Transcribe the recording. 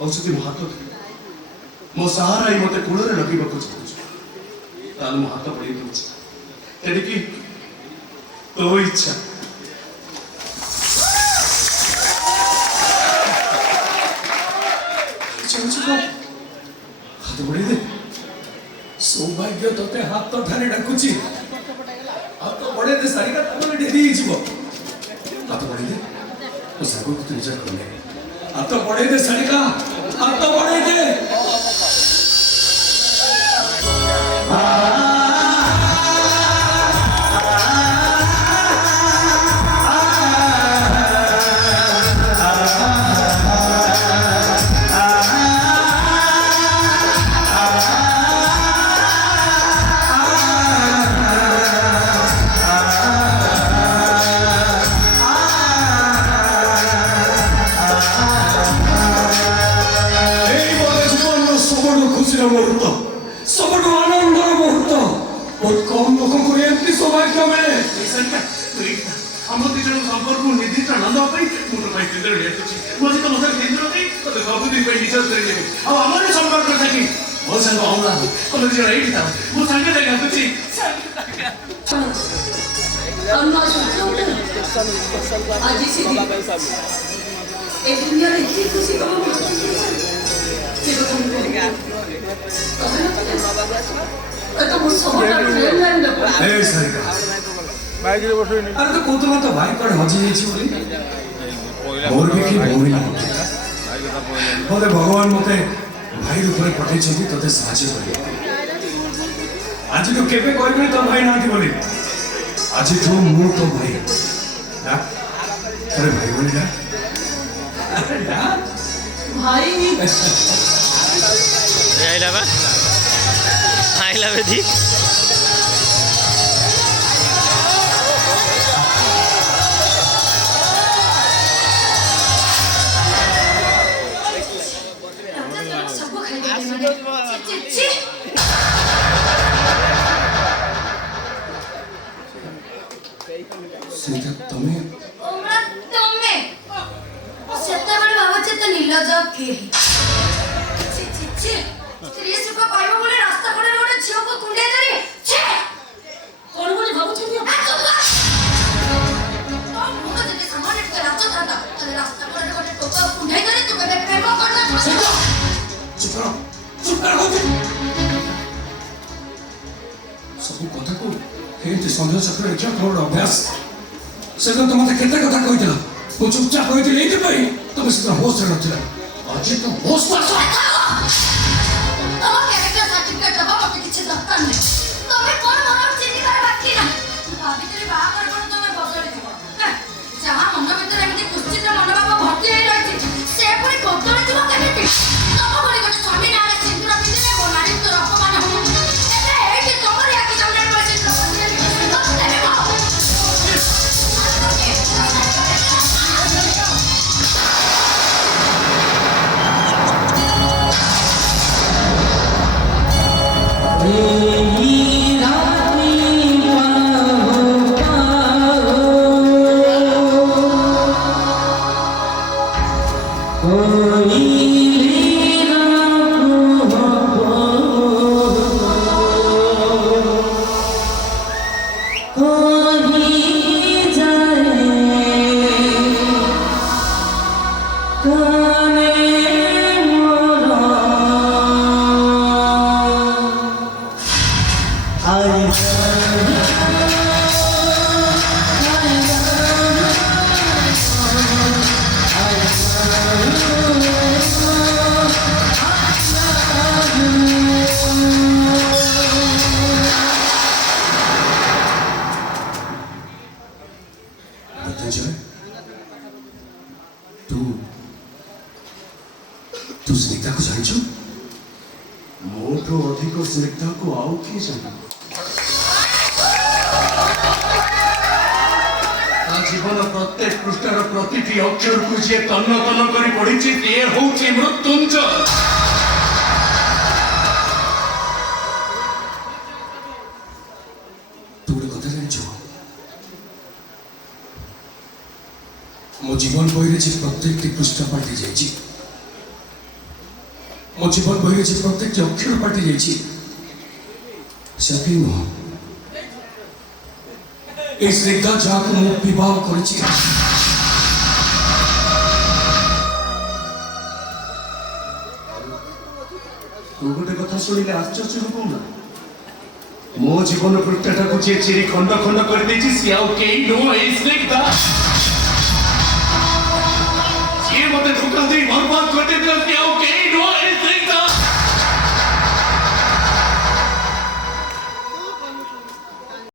औषधि मो हाथ मो सहारा ही मत कूल लगे चाहूँ मो हाथ बढ़ी दूसरी तो इच्छा हाथ बढ़े दे सौभाग्य तोते हाथ ठारे डाकुची हाथ बढ़े दे सारिका तमने डेरी जीव हाथ बढ़े दे तो सागो को निज करने हाथ बढ़े दे सारिका हाथ बढ़े दे मुहूर्त सब आनंद मुहूर्त बहुत कम लोक को एमती सौभाग्य मिले आम दी जन संपर्क निर्दिष्ट आनंद मुझे केन्द्र मुझे तो मतलब केन्द्र नहीं सबुदिन रिचार्ज करेंगे आम संपर्क थी मो सांग अमला तुम दी जन ये था मो सांगे देखा तुझी आज ए दुनिया रे की खुशी को अरे तो कौतुला तो भाई पर हजी जाइछि बोली भी की भूमि बोले भगवान मते भाई रूप पठे तोते साहाଯ୍य कर आज तो केबे कहबे तो भाई नाथी बोली आज तो मु तो भाई ना अरे भाई बोली ना अरे ना भाई I love it. सीधा तुम्हें ओमरा तमे सेते बडे बाबा चेत नीलज के छि छि छि स्त्री सुख पाइबो बोले रास्ता कोडे गोटे झियो को कुंडे धरी छे कोन बोले बाबू छथि तो मुको जति सामान्य के रास्ता था अरे रास्ता कोडे गोटे टोका कुंडे धरी तू बेबे प्रेम करना चुप करो सब कथा को हेंति संदेह चक्र क्या करोड़ अभ्यास से तो मते केते कथा कहितला वो चुपचाप कहितले एते पई तुम से होश नथिला आज तो होश पास तम कैरेक्टर सर्टिफिकेट दबा मते किछि दरकार नै तमे कोन मन चिन्नी कर बाकी ना भाभी बा कर कोन तमे बदली दिबो जहां मन भीतर एमती कुचित मन बाबा भर्ती होई रहिछि से पुरी बदली दिबो केमिति तम बोली गोटे स्वामी नारे सिंदूर पिंदिले मो नारी तो अपमान हो एते एठी तमरी आके सामने पड़े तू स्निग्धा को जानिଛୁ मोटो अधिक स्निग्धा को आउ की जाने जीवन प्रत्येक पृष्ठार प्रतिटी अक्षर को जे तन्न तन्न करी पढ़िछि ते होछि मृत्युंजय तू कथा जानिछु मो जीवन बहिरे जे प्रत्येक पृष्ठ पढ़ी जाइछि ମୋ ଜୀବନ ବହିରେ ଯେ ପ୍ରତ୍ୟେକଟି ଅକ୍ଷର ପାଟି ଯାଇଛି ଚାକିରି ନୁହଁ এই শ্রদ্ধা যাকে ମୁଁ ବିବାହ କରିଛି ତୁ ଗୋଟେ କଥା ଶୁଣିଲେ ଆଶ୍ଚର୍ଯ୍ୟ ହବ ନା ମୋ ଜୀବନ ବୃତ୍ତାଟାକୁ ଯିଏ ଚିରି ଖଣ୍ଡ ଖଣ୍ଡ କରିଦେଇଛି ସିଏ ଆଉ କେହି ନୁହଁ ଏଇ ଶ୍ରଦ୍ଧା ଯିଏ ମତେ ଧୋକା ଦେଇ ବର୍ବାଦ କରିଦେଇଥିଲା